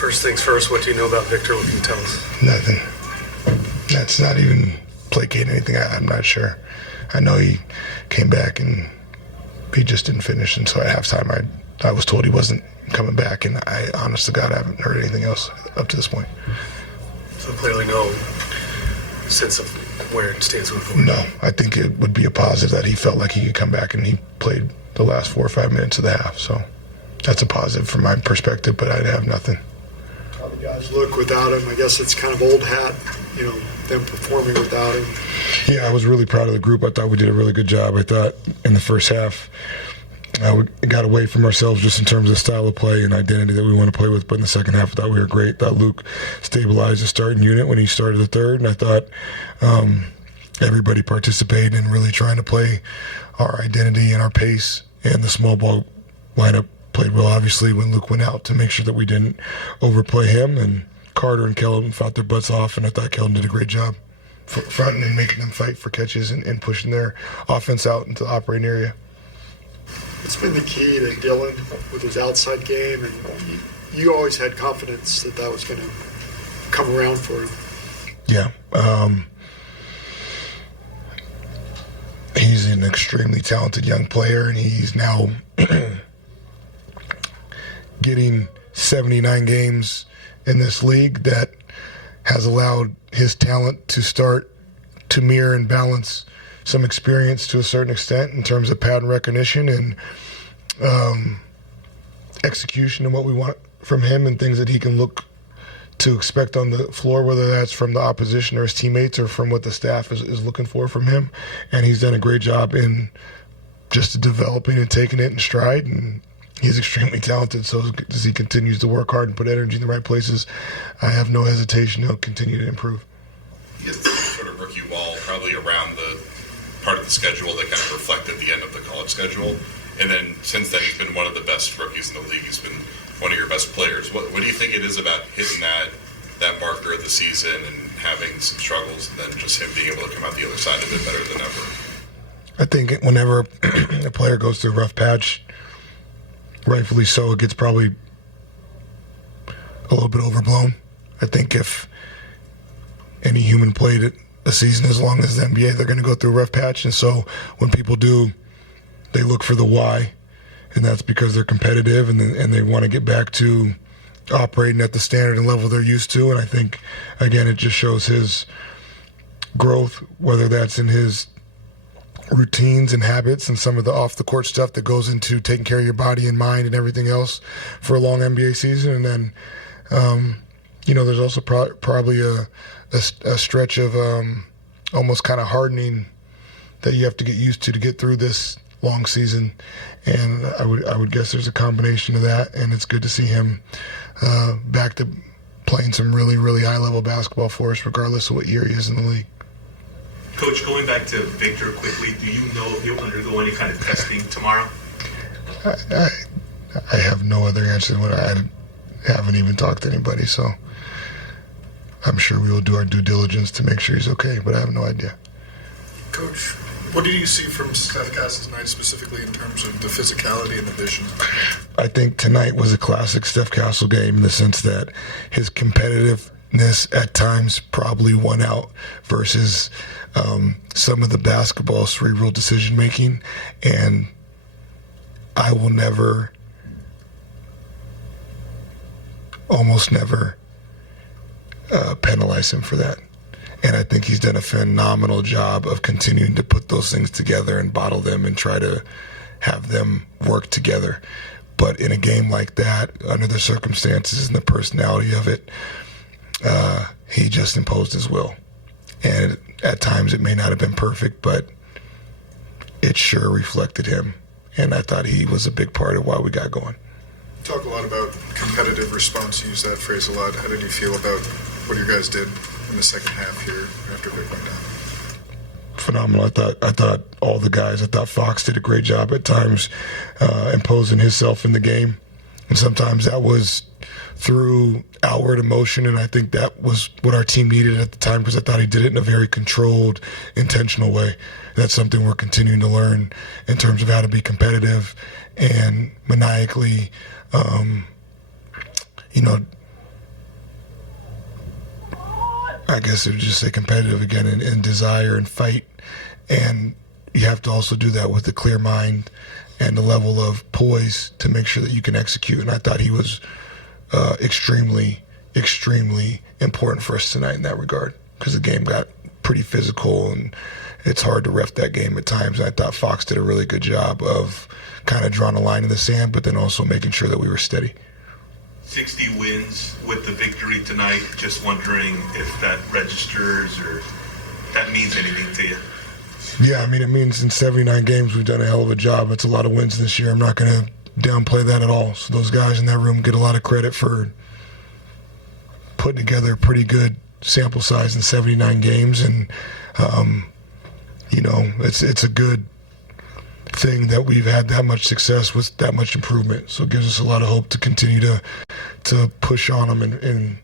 First things first, what do you know about Victor? What can you tell us? Nothing. That's not even placating anything. I'm not sure. I know he came back and he just didn't finish, and so at halftime I was told he wasn't coming back, and I, honest to God, I haven't heard anything else up to this point. So clearly no sense of where it stands with him. No, I think it would be a positive that he felt like he could come back, and he played the last 4 or 5 minutes of the half, so that's a positive from my perspective, but I have nothing. How the guys look without him? I guess it's kind of old hat, them performing without him. Yeah, I was really proud of the group. I thought we did a really good job. I thought in the first half we got away from ourselves just in terms of style of play and identity that we want to play with, but in the second half I thought we were great. I thought Luke stabilized the starting unit when he started the third, and I thought everybody participated in really trying to play our identity and our pace, and the small ball lineup played well, obviously, when Luke went out to make sure that we didn't overplay him, and Carter and Keldon fought their butts off, and I thought Keldon did a great job fronting and making them fight for catches and pushing their offense out into the operating area. What's been the key to Dylan with his outside game, and you always had confidence that was going to come around for him? Yeah. He's an extremely talented young player, and he's now getting 79 games in this league that has allowed his talent to start to mirror and balance some experience to a certain extent in terms of pattern recognition and execution and what we want from him and things that he can look to expect on the floor, whether that's from the opposition or his teammates or from what the staff is looking for from him. And he's done a great job in just developing and taking it in stride, and he's extremely talented. So as he continues to work hard and put energy in the right places, I have no hesitation he'll continue to improve. He has the sort of rookie wall probably around the part of the schedule that kind of reflected the end of the college schedule. And then since then, he's been one of the best rookies in the league. He's been one of your best players. What do you think it is about hitting that marker of the season and having some struggles, and then just him being able to come out the other side of it better than ever? I think whenever a player goes through a rough patch, rightfully so, it gets probably a little bit overblown. I think if any human played a season as long as the NBA, they're going to go through a rough patch. And so when people do, they look for the why, and that's because they're competitive and they want to get back to operating at the standard and level they're used to. And I think, again, it just shows his growth, whether that's in his routines and habits and some of the off-the-court stuff that goes into taking care of your body and mind and everything else for a long NBA season. And then, there's also probably a stretch of almost kind of hardening that you have to get used to get through this long season, and I would guess there's a combination of that, and it's good to see him back to playing some really, really high-level basketball for us, regardless of what year he is in the league. Coach, going back to Victor quickly, do you know if he'll undergo any kind of testing tomorrow? I have no other answer than what I haven't even talked to anybody, so I'm sure we will do our due diligence to make sure he's okay, but I have no idea. Coach, what did you see from Steph Castle's night specifically in terms of the physicality and the vision? I think tonight was a classic Steph Castle game in the sense that his competitiveness at times probably won out versus some of the basketball cerebral decision-making, and I will almost never penalize him for that. And I think he's done a phenomenal job of continuing to put those things together and bottle them and try to have them work together. But in a game like that, under the circumstances and the personality of it, he just imposed his will. And at times it may not have been perfect, but it sure reflected him. And I thought he was a big part of why we got going. You talk a lot about competitive response. You use that phrase a lot. How did you feel about what you guys did in the second half here after Vic went down? Phenomenal. I thought all the guys, I thought Fox did a great job at times imposing himself in the game. And sometimes that was through outward emotion, and I think that was what our team needed at the time because I thought he did it in a very controlled, intentional way. That's something we're continuing to learn in terms of how to be competitive and maniacally, I guess it would just say competitive again and desire and fight. And you have to also do that with a clear mind and a level of poise to make sure that you can execute. And I thought he was extremely, extremely important for us tonight in that regard, because the game got pretty physical and it's hard to ref that game at times. And I thought Fox did a really good job of kind of drawing a line in the sand, but then also making sure that we were steady. 60 wins with the victory tonight. Just wondering if that registers or that means anything to you. Yeah, I mean, it means in 79 games we've done a hell of a job. It's a lot of wins this year. I'm not going to downplay that at all. So those guys in that room get a lot of credit for putting together a pretty good sample size in 79 games. And, you know, it's a good thing that we've had that much success with that much improvement. So it gives us a lot of hope to continue to push on them and